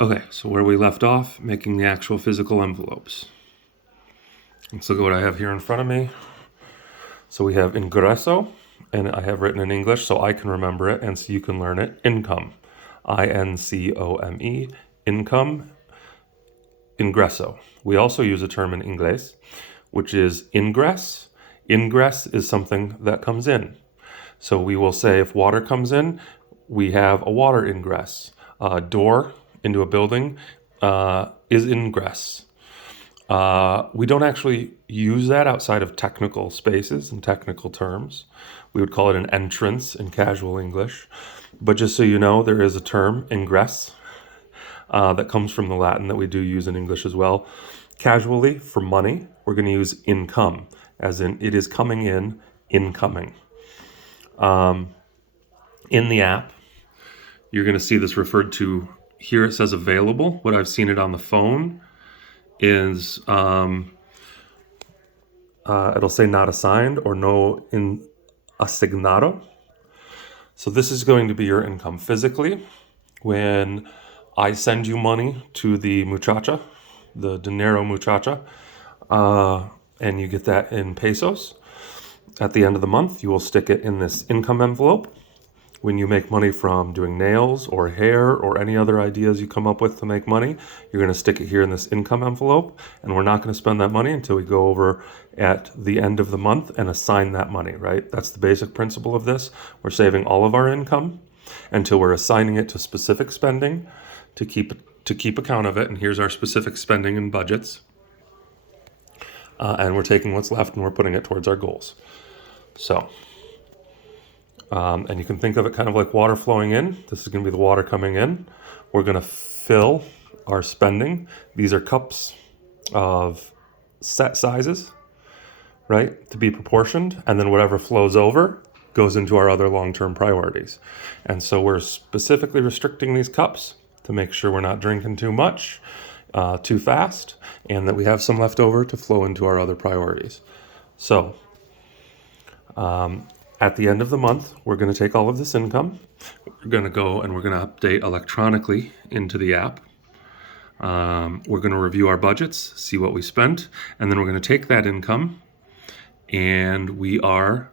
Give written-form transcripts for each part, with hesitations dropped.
Okay, so where we left off, making the actual physical envelopes. Let's look at what I have here in front of me. So we have ingreso, and I have written in English so I can remember it and so you can learn it. Income, INCOME, income, ingreso. We also use a term in English, which is ingress. Ingress is something that comes in. So we will say if water comes in, we have a water ingress. A door into a building is ingress. We don't actually use that outside of technical spaces and technical terms. We would call it an entrance in casual English. But just so you know, there is a term, ingress, that comes from the Latin that we do use in English as well. Casually, for money, we're going to use income, as in it is coming in, incoming. In the app, you're going to see this referred to here. It says available. What I've seen it on the phone is it'll say not assigned or no in asignado. So this is going to be your income physically. When I send you money to the muchacha, the dinero muchacha, and you get that in pesos, at the end of the month, you will stick it in this income envelope. When you make money from doing nails or hair or any other ideas you come up with to make money, you're going to stick it here in this income envelope, and we're not going to spend that money until we go over at the end of the month and assign that money, right? That's the basic principle of this. We're saving all of our income until we're assigning it to specific spending to keep account of it, and here's our specific spending and budgets. And we're taking what's left and we're putting it towards our goals. So and you can think of it kind of like water flowing in. This is going to be the water coming in. We're going to fill our spending. These are cups of set sizes, right, to be proportioned. And then whatever flows over goes into our other long-term priorities. And so we're specifically restricting these cups to make sure we're not drinking too much, too fast, and that we have some left over to flow into our other priorities. So at the end of the month, we're going to take all of this income. We're going to go and we're going to update electronically into the app. We're going to review our budgets, see what we spent, and then we're going to take that income and we are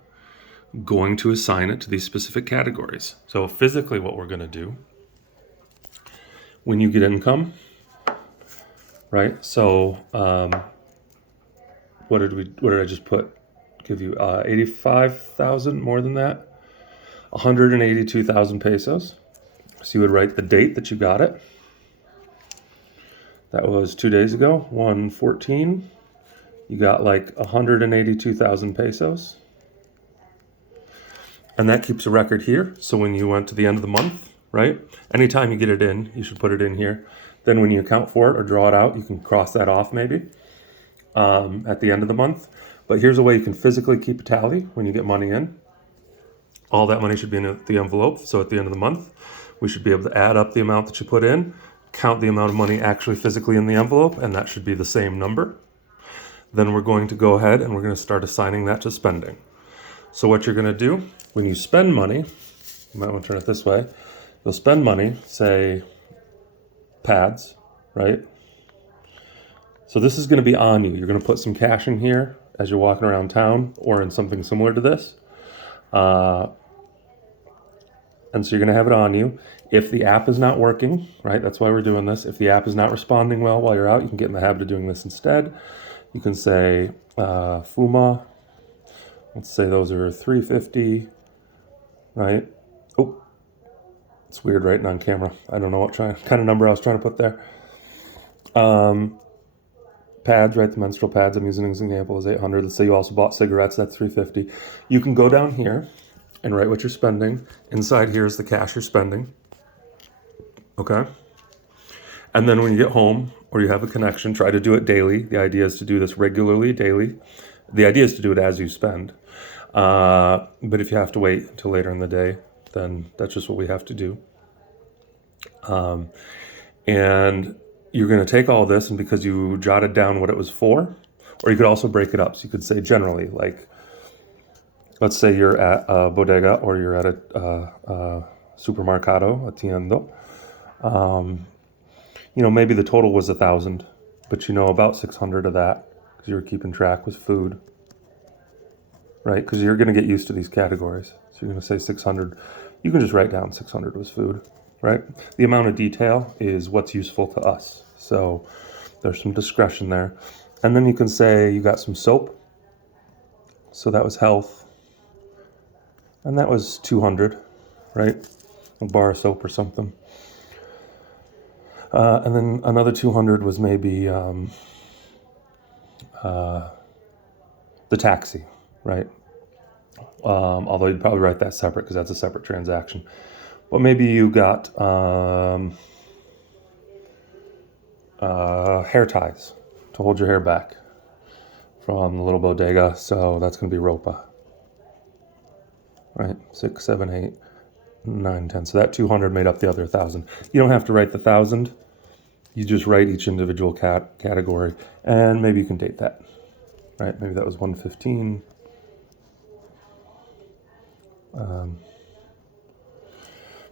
going to assign it to these specific categories. So physically what we're going to do, when you get income, right? So what did I just put? Give you 85,000, more than that, 182,000 pesos. So you would write the date that you got it. That was 2 days ago, 1/14. You got like 182,000 pesos. And that keeps a record here. So when you went to the end of the month, right? Anytime you get it in, you should put it in here. Then when you account for it or draw it out, you can cross that off maybe at the end of the month. But here's a way you can physically keep a tally when you get money in. All that money should be in the envelope. So at the end of the month, we should be able to add up the amount that you put in, count the amount of money actually physically in the envelope, and that should be the same number. Then we're going to go ahead and we're going to start assigning that to spending. So what you're going to do when you spend money, you might want to turn it this way. You'll spend money, say pads, right? So this is going to be on you. You're going to put some cash in here as you're walking around town or in something similar to this. And so you're going to have it on you. If the app is not working, right, that's why we're doing this. If the app is not responding well while you're out, you can get in the habit of doing this instead. You can say Fuma. Let's say those are 350, right? Oh, it's weird writing on camera. I don't know what kind of number I was trying to put there. Pads, right? The menstrual pads I'm using as an example is 800. Let's say you also bought cigarettes, that's 350. You can go down here and write what you're spending. Inside here is the cash you're spending. Okay? And then when you get home or you have a connection, try to do it daily. The idea is to do this regularly, daily. The idea is to do it as you spend. But if you have to wait until later in the day, then that's just what we have to do. And you're going to take all this, and because you jotted down what it was for, or you could also break it up. So you could say generally, like, let's say you're at a bodega or you're at a supermercado, a tienda. You know, maybe the total was 1,000, but you know about 600 of that, because you were keeping track, was food, right? Because you're going to get used to these categories. So you're going to say 600. You can just write down 600 was food, right? The amount of detail is what's useful to us. So there's some discretion there. And then you can say you got some soap. So that was health. And that was 200, right? A bar of soap or something. And then another 200 was maybe the taxi, right? Although you'd probably write that separate because that's a separate transaction. But maybe you got hair ties to hold your hair back from the little bodega. So that's going to be ropa, right? 6, 7, 8, 9, 10. So that 200 made up the other 1,000. You don't have to write the 1,000. You just write each individual category, and maybe you can date that, right? Maybe that was 115.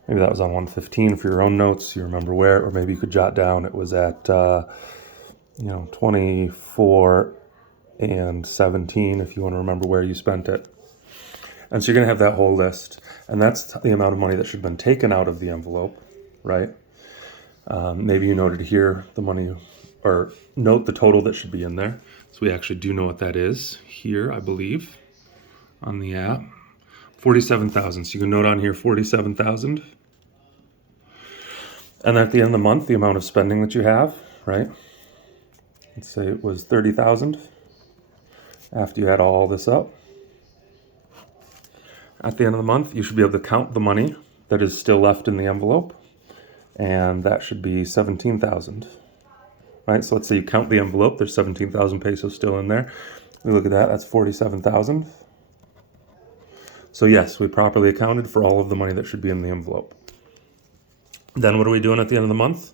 Maybe that was on 115 for your own notes. You remember where, or maybe you could jot down it was at 24 and 17 if you want to remember where you spent it. And so you're going to have that whole list, and that's the amount of money that should have been taken out of the envelope, right? Maybe you noted here the money, or note the total that should be in there. So we actually do know what that is here, I believe, on the app. 47,000. So you can note on here 47,000. And at the end of the month, the amount of spending that you have, right? Let's say it was 30,000 after you add all this up. At the end of the month, you should be able to count the money that is still left in the envelope. And that should be 17,000, right? So let's say you count the envelope. There's 17,000 pesos still in there. We look at that. That's 47,000. So yes, we properly accounted for all of the money that should be in the envelope. Then what are we doing at the end of the month?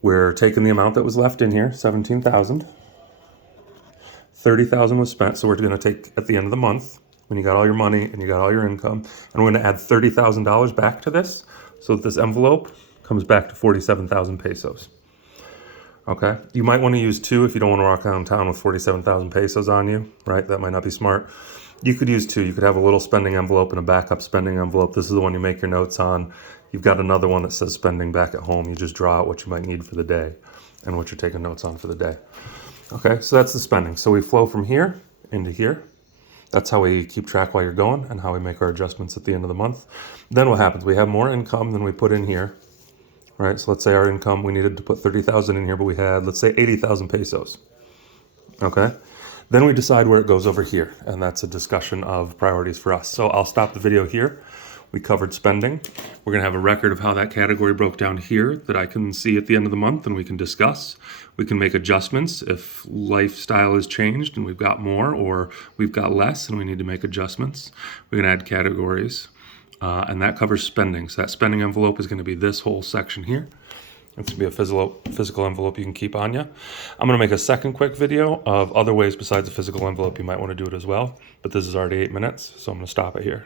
We're taking the amount that was left in here, 17,000. 30,000 was spent, so we're going to take at the end of the month, when you got all your money and you got all your income, and we're going to add $30,000 back to this, so that this envelope comes back to 47,000 pesos. Okay? You might want to use 2 if you don't want to walk around town with 47,000 pesos on you, right? That might not be smart. You could use 2. You could have a little spending envelope and a backup spending envelope. This is the one you make your notes on. You've got another one that says spending back at home. You just draw out what you might need for the day and what you're taking notes on for the day. Okay, so that's the spending. So we flow from here into here. That's how we keep track while you're going and how we make our adjustments at the end of the month. Then what happens? We have more income than we put in here, right? So let's say our income, we needed to put 30,000 in here, but we had, let's say, 80,000 pesos. Okay? Then we decide where it goes over here, and that's a discussion of priorities for us. So I'll stop the video here. We covered spending. We're going to have a record of how that category broke down here that I can see at the end of the month, and we can discuss. We can make adjustments if lifestyle has changed and we've got more, or we've got less and we need to make adjustments. We can add categories, and that covers spending. So that spending envelope is going to be this whole section here. It's going to be a physical envelope you can keep on you. I'm going to make a second quick video of other ways besides a physical envelope you might want to do it as well, but this is already 8 minutes, so I'm going to stop it here.